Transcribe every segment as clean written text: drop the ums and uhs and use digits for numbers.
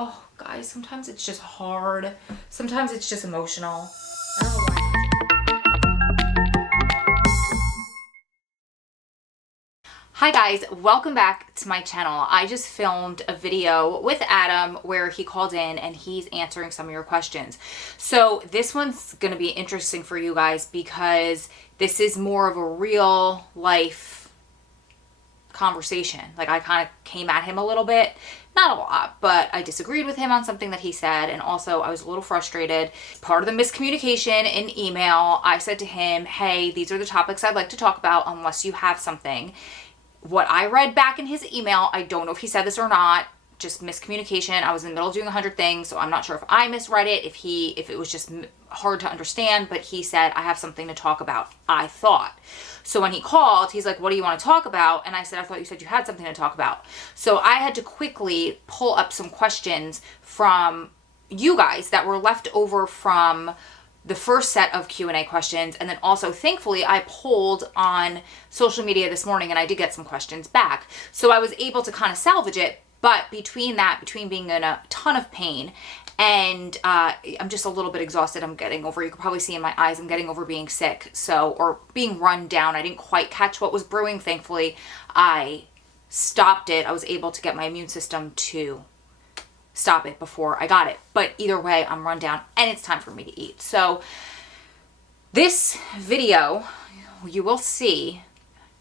oh guys, sometimes it's just hard. Sometimes it's just emotional. I don't know why. Hi guys, welcome back to my channel. I just filmed a video with Adam where he called in and he's answering some of your questions. So this one's going to be interesting for you guys because this is more of a real life conversation. Like, I kind of came at him a little bit, not a lot, but I disagreed with him on something that he said, and also I was a little frustrated. Part of the miscommunication in email, I said to him, hey, these are the topics I'd like to talk about unless you have something. What I read back in his email, I don't know if he said this or not, just miscommunication. I was in the middle of doing 100 things, so I'm not sure if I misread it, if it was just hard to understand, but he said, I have something to talk about, I thought. So when he called, he's like, what do you want to talk about? And I said, I thought you said you had something to talk about. So I had to quickly pull up some questions from you guys that were left over from the first set of Q&A questions. And then also, thankfully, I polled on social media this morning and I did get some questions back. So I was able to kind of salvage it. But between being in a ton of pain and I'm just a little bit exhausted, I'm getting over, you can probably see in my eyes, I'm getting over being sick. So, or being run down. I didn't quite catch what was brewing. Thankfully, I stopped it. I was able to get my immune system to stop it before I got it. But either way, I'm run down and it's time for me to eat. So this video, you will see,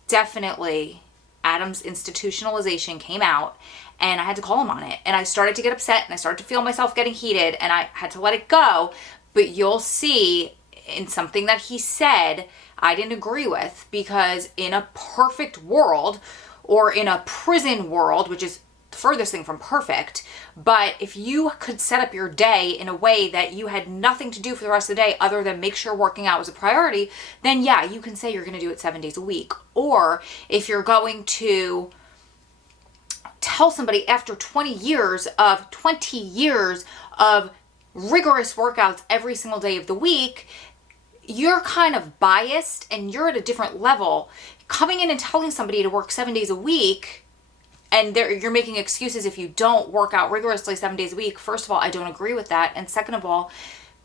definitely Adam's institutionalization came out and I had to call him on it. And I started to get upset and I started to feel myself getting heated and I had to let it go. But you'll see in something that he said, I didn't agree with, because in a perfect world, or in a prison world, which is furthest thing from perfect, but if you could set up your day in a way that you had nothing to do for the rest of the day other than make sure working out was a priority, then yeah, you can say you're going to do it 7 days a week. Or if you're going to tell somebody after 20 years of rigorous workouts every single day of the week, you're kind of biased and you're at a different level. Coming in and telling somebody to work 7 days a week, and you're making excuses if you don't work out rigorously 7 days a week. First of all, I don't agree with that. And second of all,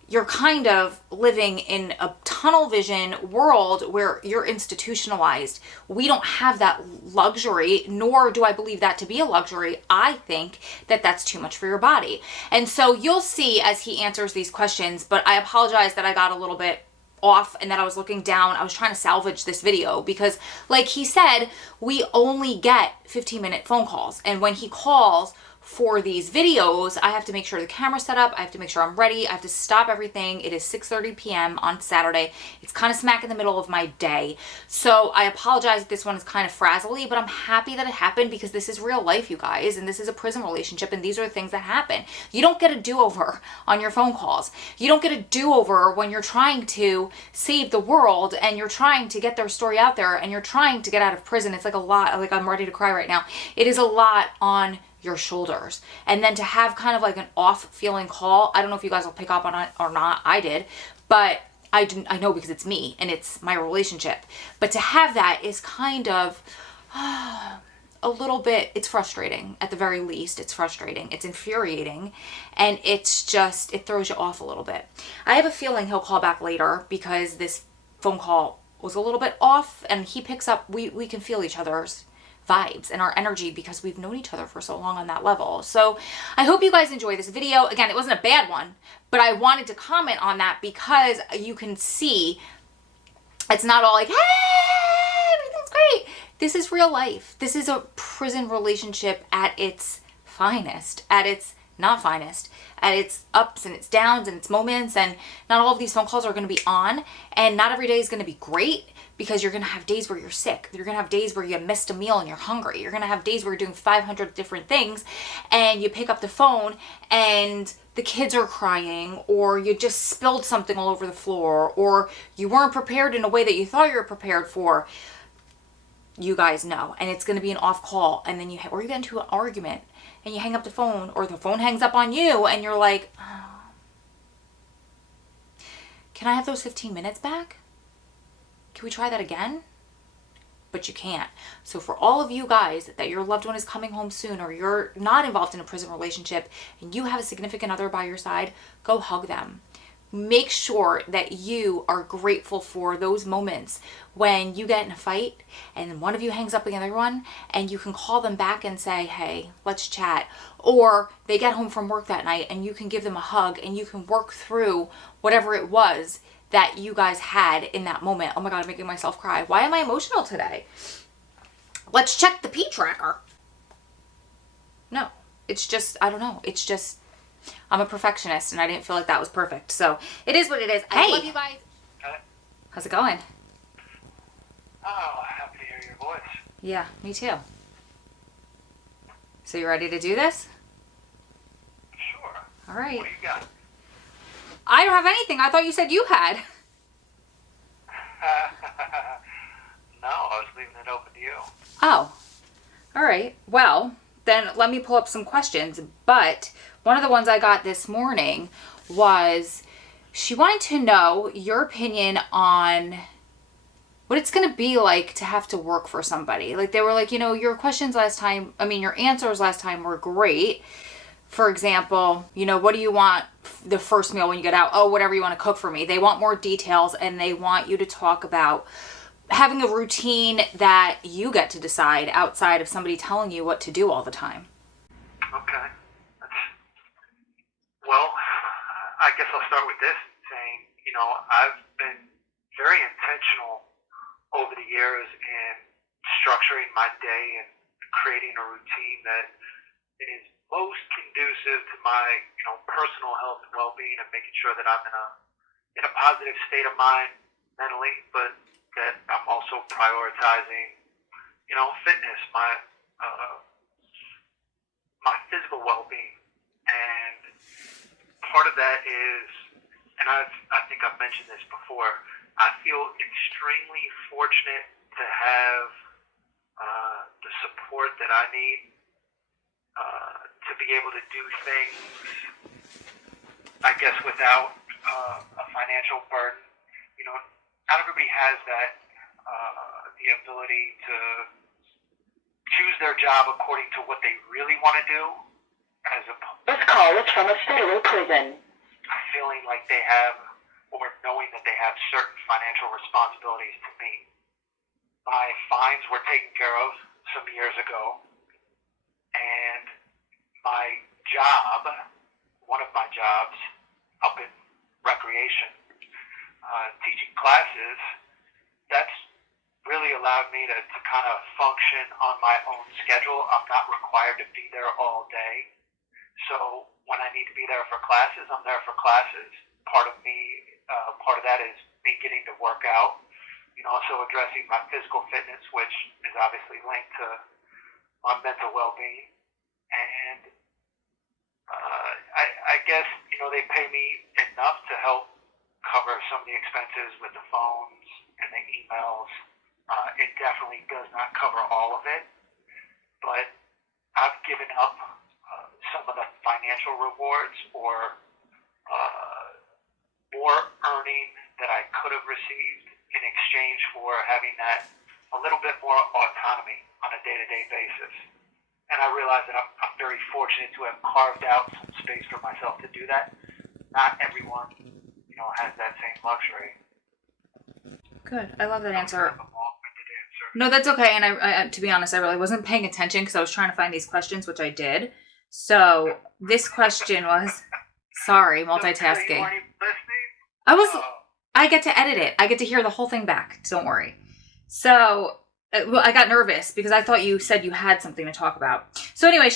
you're kind of living in a tunnel vision world where you're institutionalized. We don't have that luxury, nor do I believe that to be a luxury. I think that that's too much for your body. And so you'll see as he answers these questions, but I apologize that I got a little bit off and that I was looking down. I was trying to salvage this video because, like he said, we only get 15-minute phone calls. And when he calls for these videos, I have to make sure the camera's set up. I have to make sure I'm ready. I have to stop everything. It is 6:30 p.m. on Saturday. It's kind of smack in the middle of my day. So I apologize if this one is kind of frazzly, but I'm happy that it happened because this is real life, you guys, and this is a prison relationship, and these are the things that happen. You don't get a do-over on your phone calls. You don't get a do-over when you're trying to save the world and you're trying to get their story out there and you're trying to get out of prison. It's like a lot. Like, I'm ready to cry right now. It is a lot on your shoulders. And then to have kind of like an off feeling call, I don't know if you guys will pick up on it or not. I did, but I know because it's me and it's my relationship. But to have that is kind of a little bit, it's frustrating. At the very least, it's frustrating. It's infuriating. And it's just, it throws you off a little bit. I have a feeling he'll call back later because this phone call was a little bit off and he picks up, we can feel each other's vibes and our energy because we've known each other for so long on that level. So I hope you guys enjoy this video. Again, it wasn't a bad one, but I wanted to comment on that because you can see it's not all like, hey, everything's great. This is real life. This is a prison relationship at its finest, at its not finest, at its ups and its downs and its moments. And not all of these phone calls are going to be on, and not every day is going to be great because you're going to have days where you're sick. You're going to have days where you missed a meal and you're hungry. You're going to have days where you're doing 500 different things and you pick up the phone and the kids are crying, or you just spilled something all over the floor, or you weren't prepared in a way that you thought you were prepared for. You guys know. And it's going to be an off call, and then you get into an argument and you hang up the phone, or the phone hangs up on you and you're like, oh, can I have those 15 minutes back? Can we try that again? but you can't. So for all of you guys that your loved one is coming home soon, or you're not involved in a prison relationship and you have a significant other by your side, go hug them. Make sure that you are grateful for those moments when you get in a fight and one of you hangs up on the other one, and you can call them back and say, hey, let's chat. Or they get home from work that night and you can give them a hug and you can work through whatever it was that you guys had in that moment. Oh my God, I'm making myself cry. Why am I emotional today? Let's check the P tracker. No, it's just, I don't know. It's just, I'm a perfectionist and I didn't feel like that was perfect. So it is what it is. I love you guys. How's it going? Oh, happy to hear your voice. Yeah, me too. So you ready to do this? Sure. All right. What do you got? I don't have anything. I thought you said you had. No, I was leaving it open to you. Oh, all right. Well, then let me pull up some questions. But one of the ones I got this morning was she wanted to know your opinion on what it's going to be like to have to work for somebody. Like, they were like, your questions last time, your answers last time were great. For example, what do you want the first meal when you get out? Oh, whatever you want to cook for me. They want more details, and they want you to talk about having a routine that you get to decide outside of somebody telling you what to do all the time. Okay. Well, I guess I'll start with this, saying, I've been very intentional over the years in structuring my day and creating a routine that is most conducive to my, personal health and well-being, and making sure that I'm in a positive state of mind mentally, but that I'm also prioritizing, fitness, my physical well-being. And part of that is, and I think I've mentioned this before, I feel extremely fortunate to have the support that I need to be able to do things, I guess, without a financial burden. Not everybody has that, the ability to choose their job according to what they really want to do, as opposed This call is from a federal prison. feeling like they have, or knowing that they have certain financial responsibilities to meet. My fines were taken care of some years ago, and my job, one of my jobs up in recreation, teaching classes, that's really allowed me to kind of function on my own schedule. I'm not required to be there all day. So when I need to be there for classes, I'm there for classes. Part of that is me getting to work out, also addressing my physical fitness, which is obviously linked to my mental well-being. And I guess, they pay me enough to help cover some of the expenses with the phones and the emails. It definitely does not cover all of it, but I've given up some of the financial rewards or more earning that I could have received in exchange for having that a little bit more autonomy on a day-to-day basis. And I realize that I'm very fortunate to have carved out some space for myself to do that. Not everyone, has that same luxury. Good. I love that answer. Kind of a long-winded answer. No, that's okay. And I, to be honest, I really wasn't paying attention because I was trying to find these questions, which I did. So this question was, sorry, multitasking. So you weren't even listening? I get to edit it. I get to hear the whole thing back. Don't worry. So, I got nervous because I thought you said you had something to talk about. So anyway,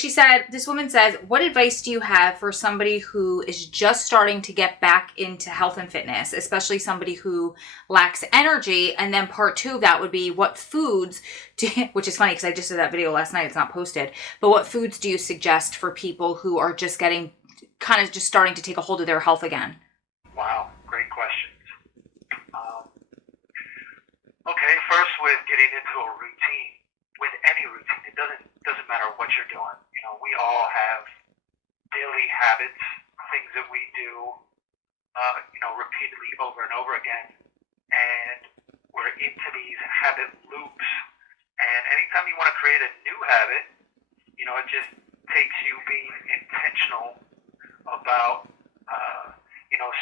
this woman says, what advice do you have for somebody who is just starting to get back into health and fitness, especially somebody who lacks energy? And then part 2 of that would be, what foods which is funny because I just did that video last night. It's not posted. But what foods do you suggest for people who are just starting to take a hold of their health again? Wow, great questions. Okay, first with getting into a routine, with any routine, it doesn't matter what you're doing. We all have daily habits, things that we do, repeatedly over and over again, and we're into these habit loops anytime you want to create a new habit, it just takes you being intentional about,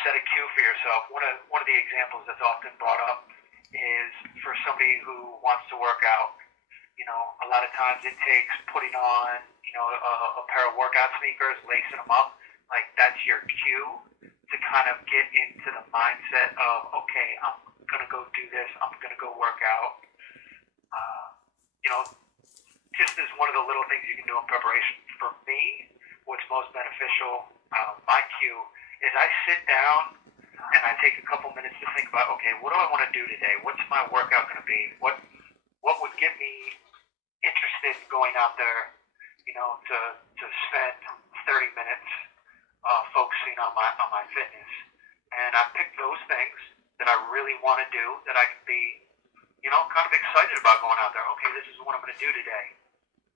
set a cue for yourself. One of the examples that's often brought up is for somebody who wants to work out. A lot of times it takes putting on, a pair of workout sneakers, lacing them up. Like, that's your cue to kind of get into the mindset of, okay, I'm going to go do this. I'm going to go work out. Just as one of the little things you can do in preparation. For me, what's most beneficial, my cue, is I sit down and I take a couple minutes to think about, okay, what do I want to do today? What's my workout going to be? What would get me interested in going out there, to spend 30 minutes focusing on my fitness. And I pick those things that I really want to do, that I can be, kind of excited about going out there. Okay, this is what I'm going to do today.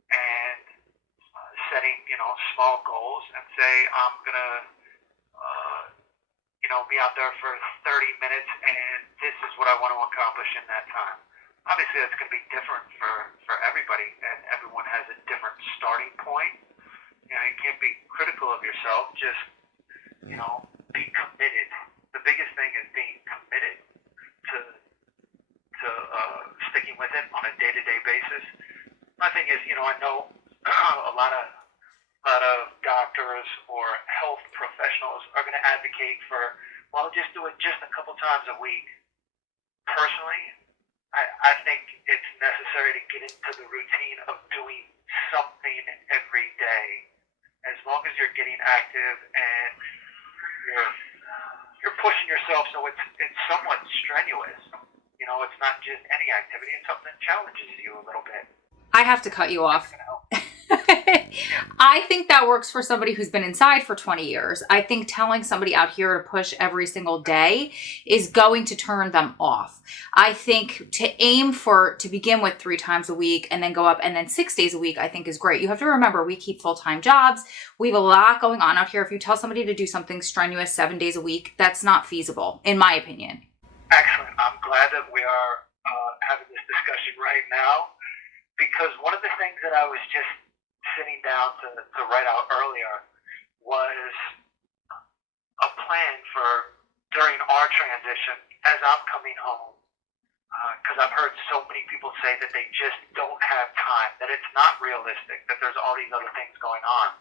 And setting, small goals and say, I'm going to, be out there for 30 minutes and this is what I want to accomplish in that time. Obviously, that's going to be different for everybody, and everyone has a different starting point. You can't be critical of yourself. Just, be committed. The biggest thing is being committed to sticking with it on a day-to-day basis. My thing is, I know a lot of doctors or health professionals are going to advocate for, well, just do it just a couple times a week. Personally, I think it's necessary to get into the routine of doing something every day. As long as you're getting active and you're pushing yourself, so it's somewhat strenuous. It's not just any activity; it's something that challenges you a little bit. I have to cut you off. I think that works for somebody who's been inside for 20 years. I think telling somebody out here to push every single day is going to turn them off. I think to aim to begin with 3 times a week and then go up and then 6 days a week, I think is great. You have to remember, we keep full-time jobs. We have a lot going on out here. If you tell somebody to do something strenuous 7 days a week, that's not feasible, in my opinion. Excellent. I'm glad that we are having this discussion right now, because one of the things that I was just sitting down to write out earlier was a plan for during our transition as I'm coming home, because I've heard so many people say that they just don't have time, that it's not realistic, that there's all these other things going on.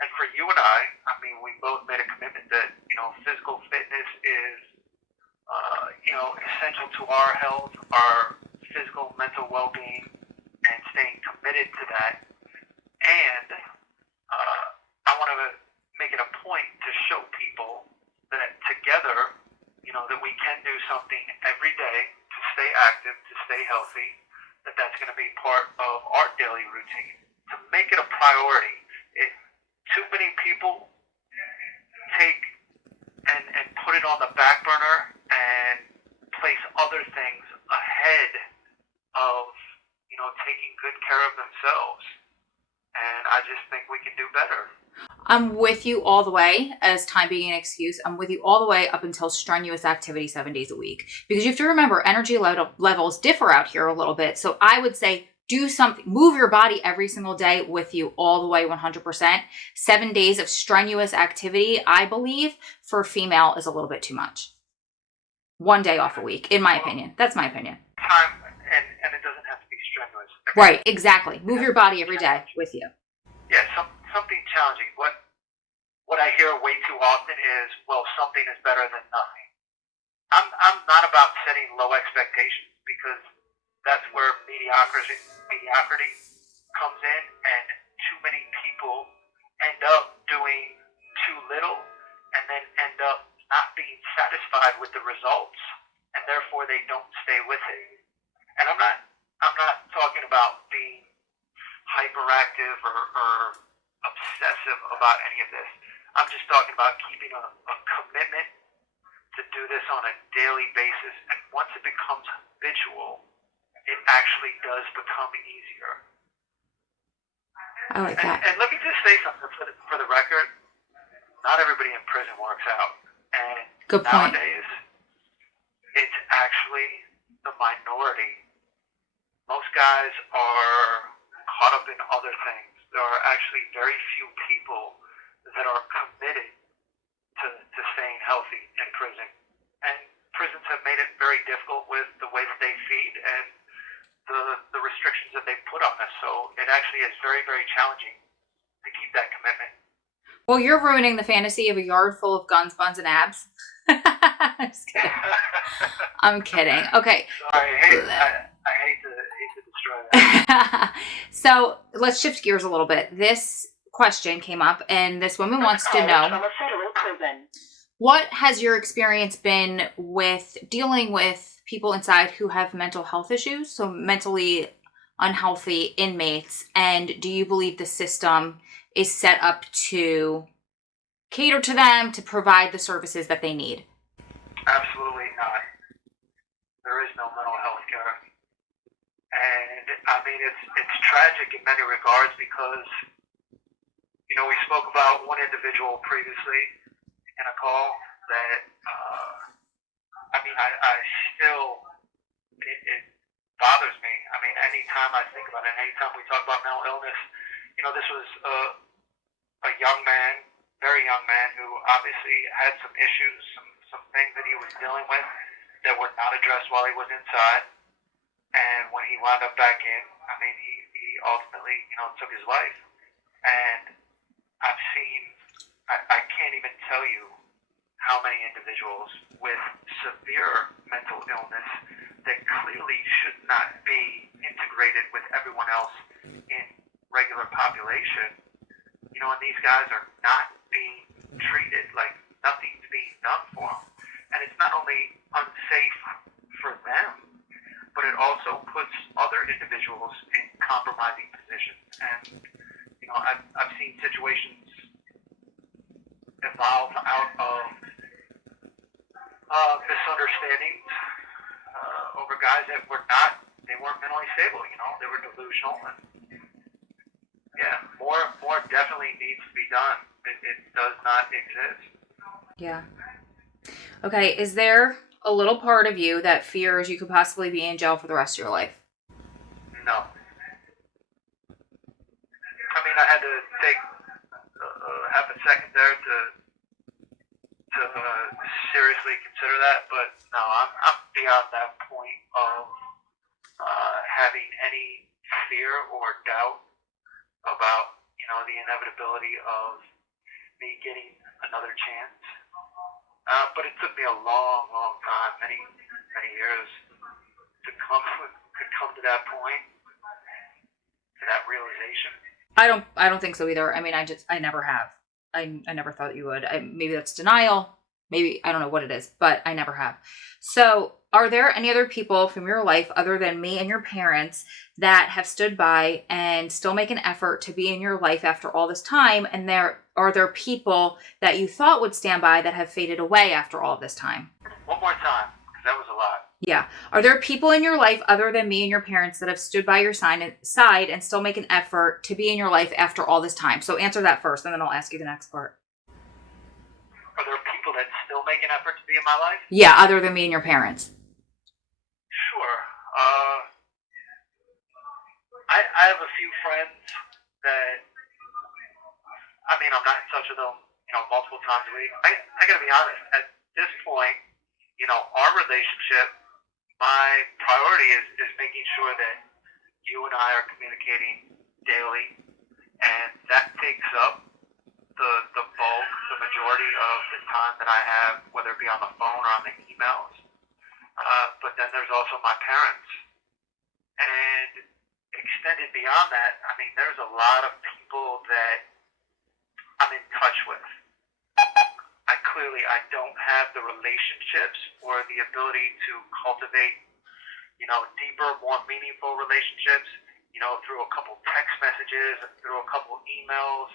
And for you and I mean, we both made a commitment that, physical fitness is, essential to our health, our physical, mental well-being, and staying committed to that. And I want to make it a point to show people that together, that we can do something every day to stay active, to stay healthy, that's going to be part of our daily routine, to make it a priority. Too many people take and put it on the back burner and place other things ahead of, taking good care of themselves. And I just think we can do better. I'm with you all the way as time being an excuse. I'm with you all the way up until strenuous activity 7 days a week. Because you have to remember, energy levels differ out here a little bit. So I would say do something, move your body every single day, with you all the way 100%. 7 days of strenuous activity, I believe, for a female is a little bit too much. 1 day off a week, in my opinion. That's my opinion. Time, and it doesn't have to be strenuous. Right, exactly. Move your body every day with you. Yeah, something challenging. What I hear way too often is, well, something is better than nothing. I'm not about setting low expectations, because that's where mediocrity comes in, and too many people end up doing too little and then end up not being satisfied with the results, and therefore they don't stay with it. And I'm not talking about being hyperactive or obsessive about any of this. I'm just talking about keeping a commitment to do this on a daily basis, and once it becomes habitual, it actually does become easier. I like that. And let me just say something for the record. Not everybody in prison works out. And Good point. Nowadays, it's actually the minority Most guys are caught up in other things. There are actually very few people that are committed to staying healthy in prison. And prisons have made it very difficult with the way that they feed and the restrictions that they put on us. So it actually is very, very challenging to keep that commitment. Well, you're ruining the fantasy of a yard full of guns, buns, and abs. I'm just kidding. I'm kidding. Okay. Sorry, I hate to destroy that. So let's shift gears a little bit. This question came up, and this woman wants to know, From a federal prison. what has your experience been with dealing with people inside who have mental health issues, so mentally unhealthy inmates, and do you believe the system is set up to cater to them, to provide the services that they need? Absolutely not. There is no mental health care. And I mean, it's tragic in many regards because, we spoke about one individual previously in a call that, I still, it bothers me. I mean, anytime I think about it, anytime we talk about mental illness, this was a young man, very young man, who obviously had some issues, some things that he was dealing with that were not addressed while he was inside. And when he wound up back in, he ultimately, took his life. And I've seen, I can't even tell you how many individuals with severe mental illness that clearly should not be integrated with everyone else in regular population, and these guys are not being treated like nothing's being done for them. And it's not only unsafe for them, but it also puts other individuals in compromising positions. And, I've seen situations evolve out of misunderstandings over guys that they weren't mentally stable, they were delusional. And yeah, more definitely needs to be done. It does not exist. Yeah. Okay, is there a little part of you that fears you could possibly be in jail for the rest of your life? No. I had to take half a second there to seriously consider that, but no, I'm beyond that point of having any fear or doubt about the inevitability of me getting another chance. But it took me a long, long time, many years, to come to that point, to that realization. I don't think so either. I never have. I never thought you would. Maybe that's denial. Maybe, I don't know what it is, but I never have. So are there any other people from your life other than me and your parents that have stood by and still make an effort to be in your life after all this time? And are there people that you thought would stand by that have faded away after all this time? One more time, because that was a lot. Yeah. Are there people in your life other than me and your parents that have stood by your side and still make an effort to be in your life after all this time? So answer that first, and then I'll ask you the next part. Are there people that still make an effort to be in my life? Yeah, other than me and your parents. Sure. I have a few friends that, I'm not in touch with them, multiple times a week. I gotta be honest, at this point, our relationship, my priority is making sure that you and I are communicating daily, and that takes up the bulk, the majority of the time that I have, whether it be on the phone or on the emails. But then there's also my parents. And extended beyond that, there's a lot of people that I'm in touch with. I don't have the relationships or the ability to cultivate, deeper, more meaningful relationships, through a couple text messages, through a couple emails.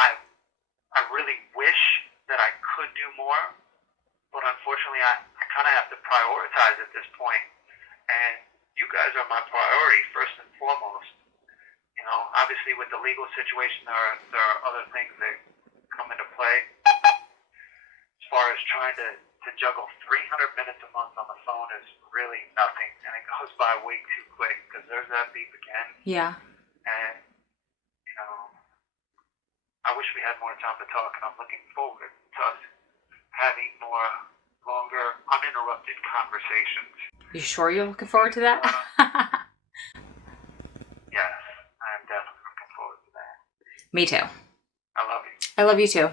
I really wish that I could do more, but unfortunately I kind of have to prioritize at this point. And you guys are my priority first and foremost. Obviously with the legal situation, there are other things that come into play as far as trying to to juggle 300 minutes a month on the phone is really nothing, and it goes by way too quick because there's that beep again. Yeah. And, you know, I wish we had more time to talk, and I'm looking forward to us having more longer, uninterrupted conversations. You sure you're looking forward to that? Yes, I'm definitely looking forward to that. Me too. I love you. I love you too.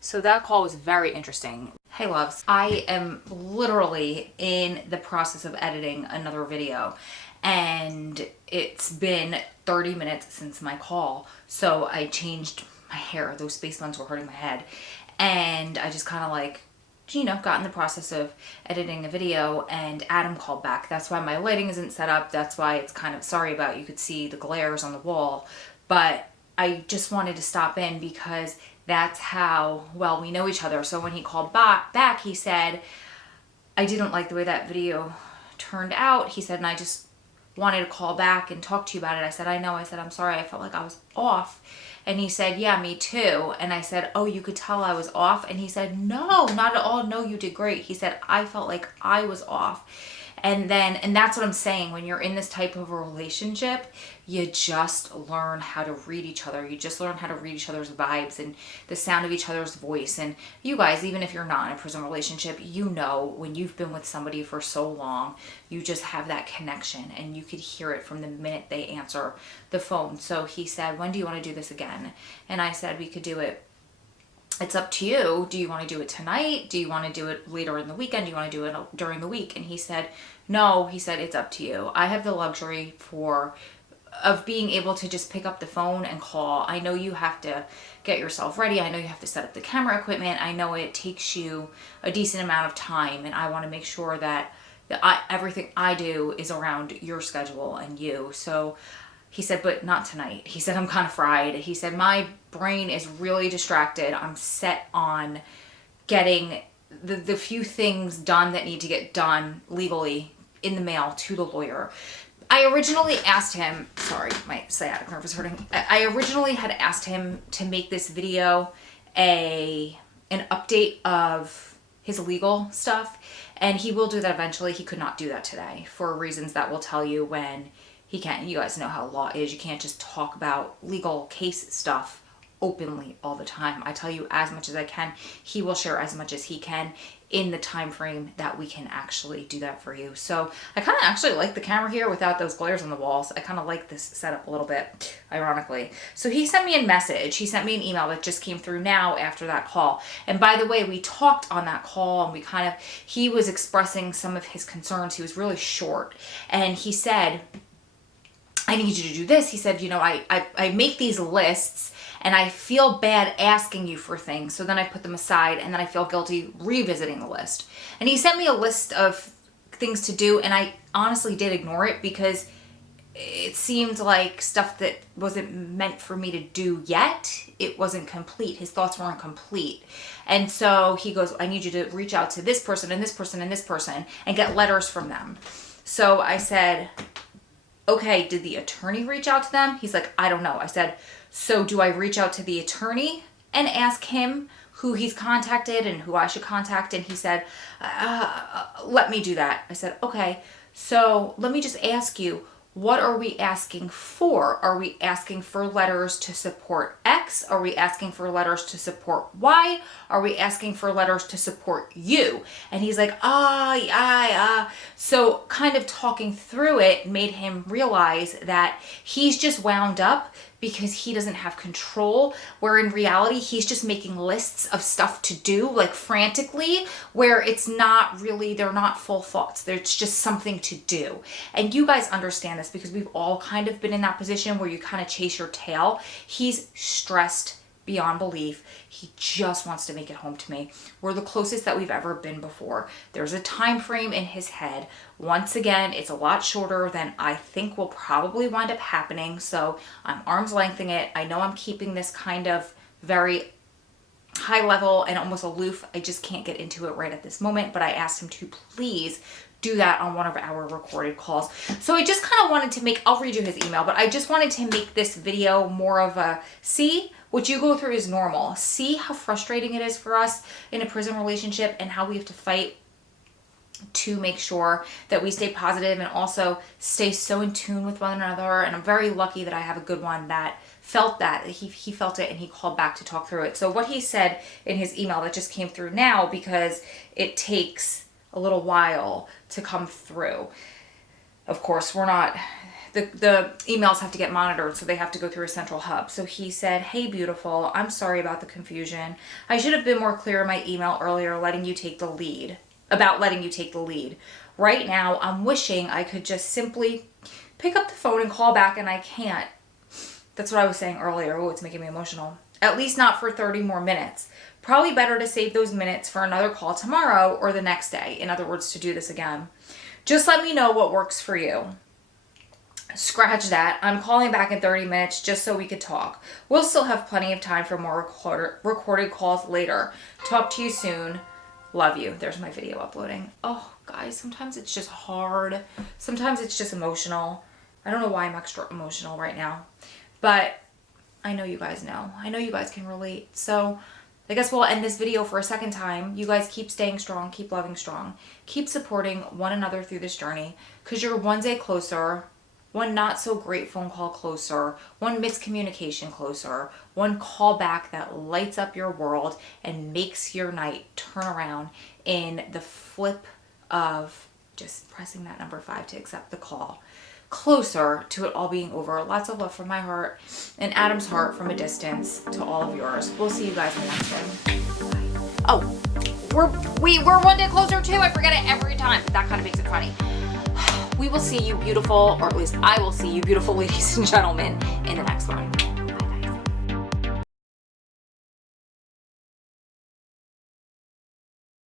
So that call was very interesting. Hey loves, I am literally in the process of editing another video, and it's been 30 minutes since my call. So I changed my hair. Those space buns were hurting my head. And I just kind of like, you know, got in the process of editing a video, and Adam called back. That's why my lighting isn't set up. That's why it's kind of, sorry about, you could see the glares on the wall. But I just wanted to stop in because that's how well we know each other. So when he called back, he said, I didn't like the way that video turned out. He said, and I just wanted to call back and talk to you about it. I said, I know. I said, I'm sorry. I felt like I was off. And he said, yeah, me too. And I said, oh, you could tell I was off? And he said, no, not at all. No, you did great. He said, I felt like I was off. And that's what I'm saying. When you're in this type of a relationship, you just learn how to read each other. You just learn how to read each other's vibes and the sound of each other's voice. And you guys, even if you're not in a prison relationship, you know when you've been with somebody for so long, you just have that connection, and you could hear it from the minute they answer the phone. So he said, when do you want to do this again? And I said, we could do it. It's up to you. Do you want to do it tonight? Do you want to do it later in the weekend? Do you want to do it during the week? And he said, no. He said, it's up to you. I have the luxury of being able to just pick up the phone and call. I know you have to get yourself ready. I know you have to set up the camera equipment. I know it takes you a decent amount of time, and I want to make sure that everything I do is around your schedule and you. So he said, but not tonight. He said, I'm kind of fried. He said, my brain is really distracted. I'm set on getting the few things done that need to get done legally in the mail to the lawyer. I originally asked him, sorry, my sciatic nerve is hurting. I originally had asked him to make this video an update of his legal stuff, and he will do that eventually. He could not do that today for reasons that we'll tell you when he can't. You guys know how law is. You can't just talk about legal case stuff openly all the time. I tell you as much as I can. He will share as much as he can in the time frame that we can actually do that for you. So I kind of actually like the camera here without those glares on the walls. I kind of like this setup a little bit, ironically. So he sent me a message. He sent me an email that just came through now after that call. And by the way, we talked on that call, and he was expressing some of his concerns. He was really short. And he said, I need you to do this. He said, you know, I make these lists, and I feel bad asking you for things. So then I put them aside, and then I feel guilty revisiting the list. And he sent me a list of things to do, and I honestly did ignore it because it seemed like stuff that wasn't meant for me to do yet. It wasn't complete. His thoughts weren't complete. And so he goes, I need you to reach out to this person and this person and this person and get letters from them. So I said, okay, did the attorney reach out to them? He's like, I don't know. I said, so do I reach out to the attorney and ask him who he's contacted and who I should contact? And he said, let me do that. I said, okay, so let me just ask you, what are we asking for? Are we asking for letters to support X? Are we asking for letters to support Y? Are we asking for letters to support you? And he's like, So kind of talking through it made him realize that he's just wound up because he doesn't have control, where in reality, he's just making lists of stuff to do, like frantically, where it's not really, they're not full thoughts. There's just something to do. And you guys understand this because we've all kind of been in that position where you kind of chase your tail. He's stressed beyond belief. He just wants to make it home to me. We're the closest that we've ever been before. There's a time frame in his head. Once again, it's a lot shorter than I think will probably wind up happening. So I'm arm's lengthing it. I know I'm keeping this kind of very high level and almost aloof. I just can't get into it right at this moment, but I asked him to please do that on one of our recorded calls. So I just kind of wanted to I'll read you his email, but I just wanted to make this video more of a, see, What you go through is normal. See how frustrating it is for us in a prison relationship and how we have to fight to make sure that we stay positive and also stay so in tune with one another. And I'm very lucky that I have a good one that felt that. He felt it and he called back to talk through it. So what he said in his email that just came through now, because it takes a little while to come through. Of course, we're not, the emails have to get monitored, so they have to go through a central hub. So he said, "Hey, beautiful, I'm sorry about the confusion. I should have been more clear in my email earlier, letting you take the lead. Right now, I'm wishing I could just simply pick up the phone and call back, and I can't." That's what I was saying earlier. Oh, it's making me emotional. "At least not for 30 more minutes. Probably better to save those minutes for another call tomorrow or the next day. In other words, to do this again. Just let me know what works for you." Scratch that. "I'm calling back in 30 minutes just so we could talk. We'll still have plenty of time for more recorded calls later. Talk to you soon. Love you." There's my video uploading. Oh, guys, sometimes it's just hard. Sometimes it's just emotional. I don't know why I'm extra emotional right now, but I know you guys know. I know you guys can relate. So I guess we'll end this video for a second time. You guys keep staying strong, keep loving strong, keep supporting one another through this journey, because you're one day closer, one not so great phone call closer, one miscommunication closer, one call back that lights up your world and makes your night turn around in the flip of just pressing that number 5 to accept the call. Closer to it all being over. Lots of love from my heart and Adam's heart from a distance to all of yours. We'll see you guys in the next one. Bye. Oh, we're one day closer too. I forget it every time. That kind of makes it funny. We will see you beautiful, or at least I will see you beautiful ladies and gentlemen in the next one.